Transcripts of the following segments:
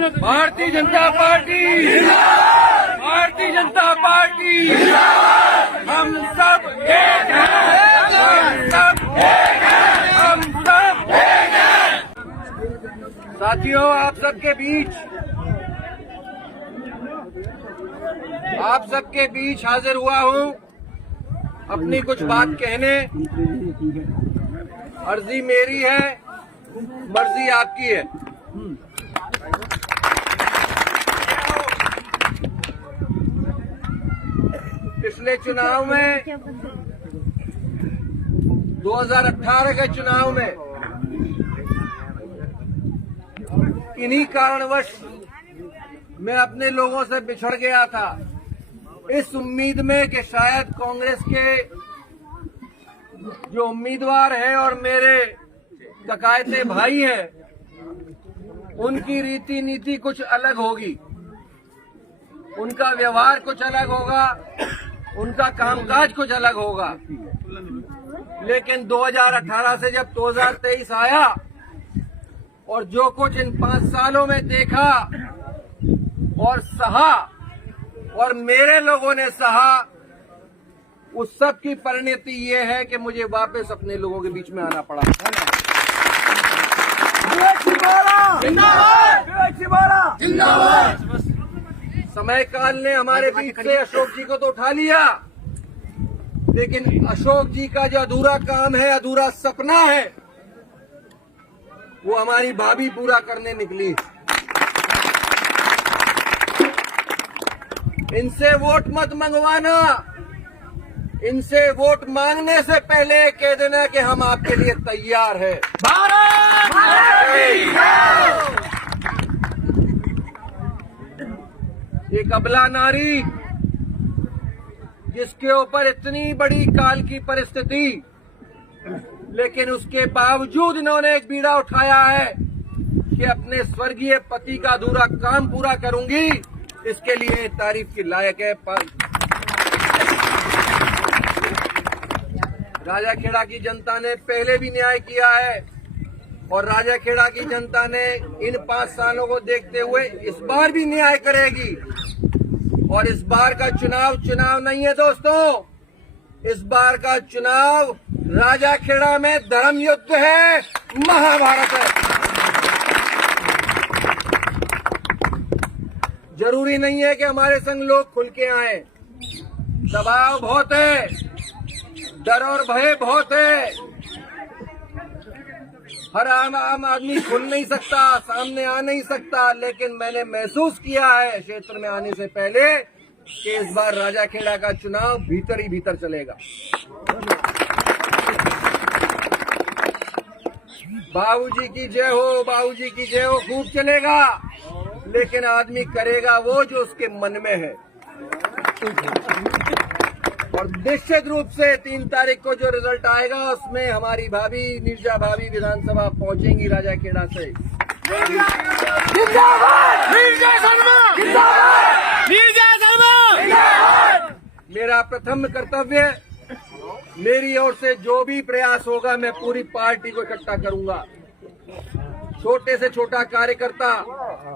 Bharatiya Janata party, Bharatiya Janata party, हम सब एक हैं, हम सब एक हैं, हम सब एक हैं। साथियों, आप सबके बीच हाजिर हुआ हूँ अपनी कुछ बात कहने। अर्जी मेरी है, मर्जी आपकी है। पिछले चुनाव में 2018 के चुनाव में इन्हीं कारणवश मैं अपने लोगों से बिछड़ गया था, इस उम्मीद में कि शायद कांग्रेस के जो उम्मीदवार हैं और मेरे ककायते भाई हैं, उनकी रीति नीति कुछ अलग होगी, उनका व्यवहार कुछ अलग होगा, उनका कामकाज कुछ अलग होगा। लेकिन 2018 से जब 2023 आया और जो कुछ इन 5 सालों में देखा और सहा और मेरे लोगों ने सहा, उस सब की परिणति ये है कि मुझे वापस अपने लोगों के बीच में आना पड़ा। समय काल ने हमारे बीच से अशोक जी को तो उठा लिया, लेकिन अशोक जी का जो अधूरा काम है, अधूरा सपना है, वो हमारी भाभी पूरा करने निकली। इनसे वोट मत मंगवाना, इनसे वोट मांगने से पहले कह देना कि हम आपके लिए तैयार हैं। भारत एक अबला नारी जिसके ऊपर इतनी बड़ी काल की परिस्थिति, लेकिन उसके बावजूद इन्होंने एक बीड़ा उठाया है कि अपने स्वर्गीय पति का अधूरा काम पूरा करूंगी, इसके लिए तारीफ की लायक है। राजाखेड़ा की जनता ने पहले भी न्याय किया है और राजाखेड़ा की जनता ने इन 5 सालों को देखते हुए इस बार भी न्याय करेगी। और इस बार का चुनाव नहीं है दोस्तों, इस बार का चुनाव राजाखेड़ा में धर्म युद्ध है, महाभारत है। जरूरी नहीं है कि हमारे संग लोग खुल के आए, दबाव बहुत है, डर और भय बहुत है। हर आम आदमी खुल नहीं सकता, सामने आ नहीं सकता, लेकिन मैंने महसूस किया है क्षेत्र में आने से पहले कि इस बार राजाखेड़ा का चुनाव भीतर ही भीतर चलेगा। बाबूजी की जय हो, बाबूजी की जय हो खूब चलेगा, लेकिन आदमी करेगा वो जो उसके मन में है। और निश्चित रूप से 3 तारीख को जो रिजल्ट आएगा उसमें हमारी भाभी नीरजा भाभी विधानसभा पहुंचेंगी राजाखेड़ा से। मेरा प्रथम कर्तव्य, मेरी ओर से जो भी प्रयास होगा, मैं पूरी पार्टी को इकट्ठा करूंगा। छोटे से छोटा कार्यकर्ता,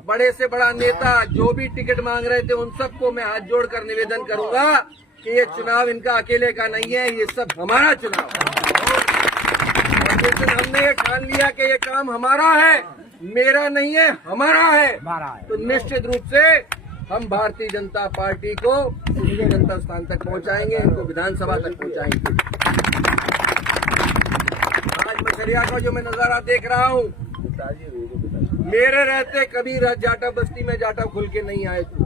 बड़े से बड़ा नेता, जो भी टिकट मांग रहे थे, उन सबको मैं हाथ जोड़कर निवेदन करूंगा कि ये चुनाव इनका अकेले का नहीं है, ये सब हमारा चुनाव है। और जिस दिन हमने ये ठान लिया कि ये काम हमारा है, मेरा नहीं है, हमारा है, तो निश्चित रूप से हम भारतीय जनता पार्टी को उनके गंतव्य स्थान तक पहुंचाएंगे, इनको विधानसभा तक पहुंचाएंगे। आज मछरिया का जो मैं नजारा देख रहा हूँ, मेरे रहते कभी जाटव बस्ती में जाटव खुल के नहीं आए थे,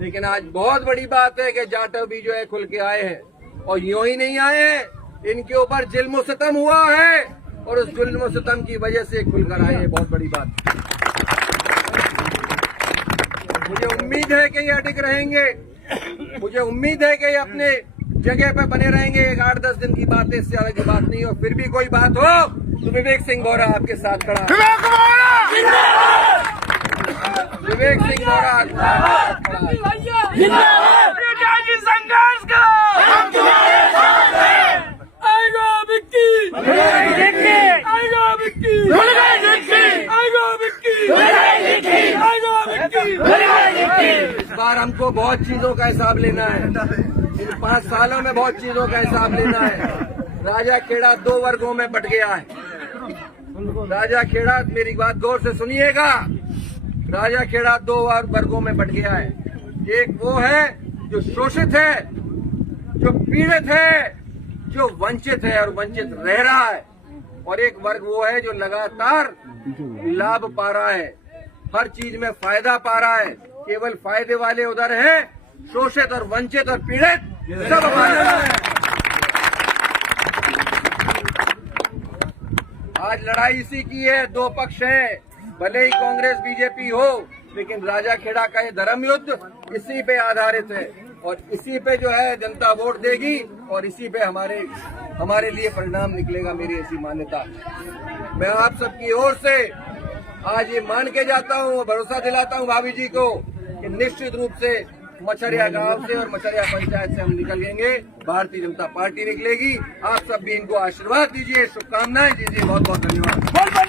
लेकिन आज बहुत बड़ी बात है कि जाटव भी जो है खुल के आए हैं। और यूं ही नहीं आए हैं, इनके ऊपर जुल्म सितम हुआ है और उस जुल्म सितम की वजह से खुलकर आए हैं, बहुत बड़ी बात। मुझे उम्मीद है कि ये अटक रहेंगे, मुझे उम्मीद है कि ये अपने जगह पर बने रहेंगे। 8-10 दिन की बात है, इससे ज्यादा की बात नहीं हो। फिर भी कोई बात हो तो विवेक सिंह बोरा आपके साथ खड़ा है। विवेक सिंह बोरा संघर्ष करो, हम तुम्हारे साथ हैं। आएगा विक्की, आएगा विक्की, आएगा विक्की, आएगा विक्की, आएगा विक्की। इस बार हमको बहुत चीजों का हिसाब लेना है। इन 5 सालों में बहुत चीजों का हिसाब लेना है। राजा खेड़ा 2 वर्गों में बट गया है। राजा खेड़ा, मेरी बात गौर से सुनिएगा, राजा खेड़ा 2 वर्गों में बट गया है। एक वो है जो शोषित है, जो पीड़ित है, जो वंचित है और वंचित रह रहा है, और एक वर्ग वो है जो लगातार लाभ पा रहा है, हर चीज में फायदा पा रहा है। केवल फायदे वाले उधर हैं, शोषित और वंचित और पीड़ित सब हमारे हैं। आज लड़ाई इसी की है। 2 पक्ष हैं, भले ही कांग्रेस बीजेपी हो, लेकिन राजा खेड़ा का ये धर्म युद्ध इसी पे आधारित है और इसी पे जो है जनता वोट देगी और इसी पे हमारे लिए परिणाम निकलेगा। मेरी ऐसी मान्यता। मैं आप सबकी ओर से आज ये मान के जाता हूँ और भरोसा दिलाता हूँ भाभी जी को कि निश्चित रूप से मछरिया गांव से और मछरिया पंचायत से हम निकलेंगे, भारतीय जनता पार्टी निकलेगी। आप सब भी इनको आशीर्वाद दीजिए, शुभकामनाएं दीजिए। बहुत बहुत धन्यवाद।